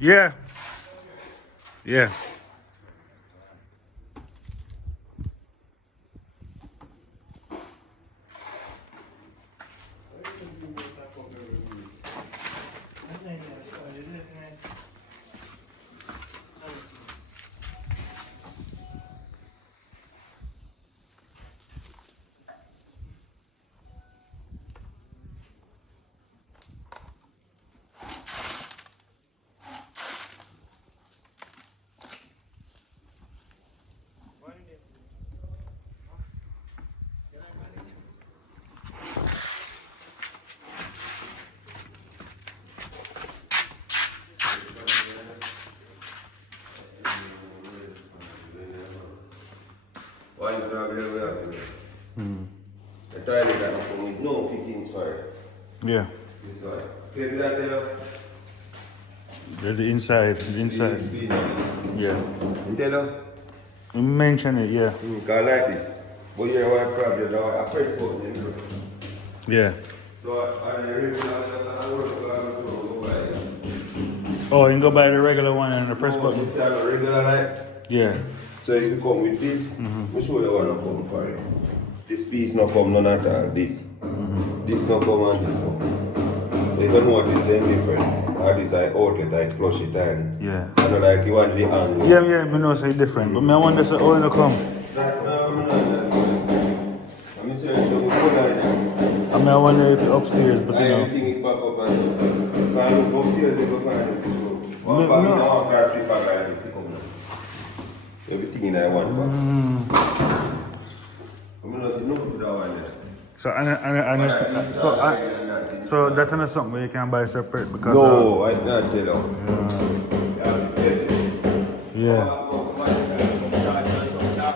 Yeah. Yeah. One drag we have to. The toilet that come with no fittings for it. Yeah. This one. Clear that there. There's the inside. The inside. Yeah. You tell her? You mention it, yeah. Cause like this. But you know what problem now? I press button, you know. Yeah. So I really I work go by it. Oh, you can go buy the regular one and the press No, button? this is a regular light. Yeah. So if you come with this, we show you what to come for it. This piece no come none at all. This. This no come and this no come. So you don't notice them different. Or this I outlet, I flush it and Yeah. I don't like you want the angle. Yeah, yeah, I know it's different. But me I wonder say how you come. That no, I'm saying so we put that in. I mean I wonder if it's upstairs, but you know. Everything it back up and so. Can you upstairs you go find it. One bag in a one car flip bag like this come now. Everything in I want back. I'm not saying no put that one there. So that is something where you can buy separate because no, I not tell you. yeah.